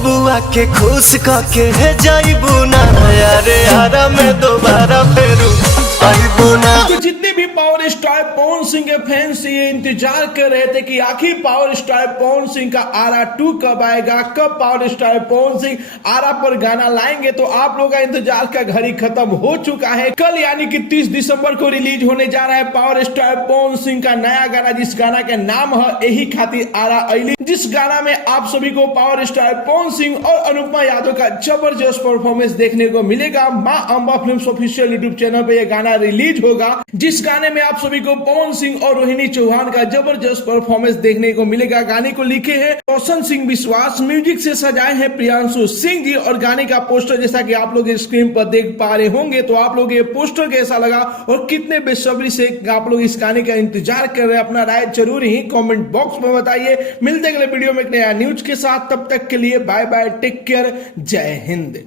बबुआ के खुश कके है जाइबू ना यारे आरा में दोबारा फेरू आइबू ना। तो जितने भी पावर स्टार पवन सिंह के फैंस ये इंतजार कर रहे थे कि आखिर पावर स्टार पवन सिंह का आरा 2 कब आएगा, कब पावर स्टार पवन सिंह आरा पर गाना लाएंगे, तो आप लोगों का इंतजार का घड़ी खत्म हो चुका है। कल यानी कि 30 दिसंबर को रिलीज होने जा रहा है पावर स्टार पवन सिंह का नया गाना, जिस गाना का नाम है यही खातिर आरा अली, जिस गाना में आप सभी को पावर स्टार पवन सिंह और अनुपमा यादव का जबरदस्त परफॉर्मेंस देखने को मिलेगा। मां Amba films official YouTube channel पे यह गाना रिलीज होगा, जिस गाने में आप सभी को पवन सिंह और रोहिणी चौहान का जबरदस्त परफॉर्मेंस देखने को मिलेगा। गाने को लिखे हैं रोशन सिंह विश्वास, म्यूजिक से सजाए हैं प्रियांशु सिंह जी, और गाने का पोस्टर जैसा कि आप लोग स्क्रीन पर देख पा रहे होंगे। तो आप लोग ये पोस्टर कैसा लगा और कितने बेसब्री से आप लोग इस गाने का इंतजार कर रहे हैं, अपना राय जरूर ही कमेंट बॉक्स में बताइए। मिलते अगले वीडियो में एक नया न्यूज के साथ, तब तक के लिए बाय बाय, टेक केयर, जय हिंद।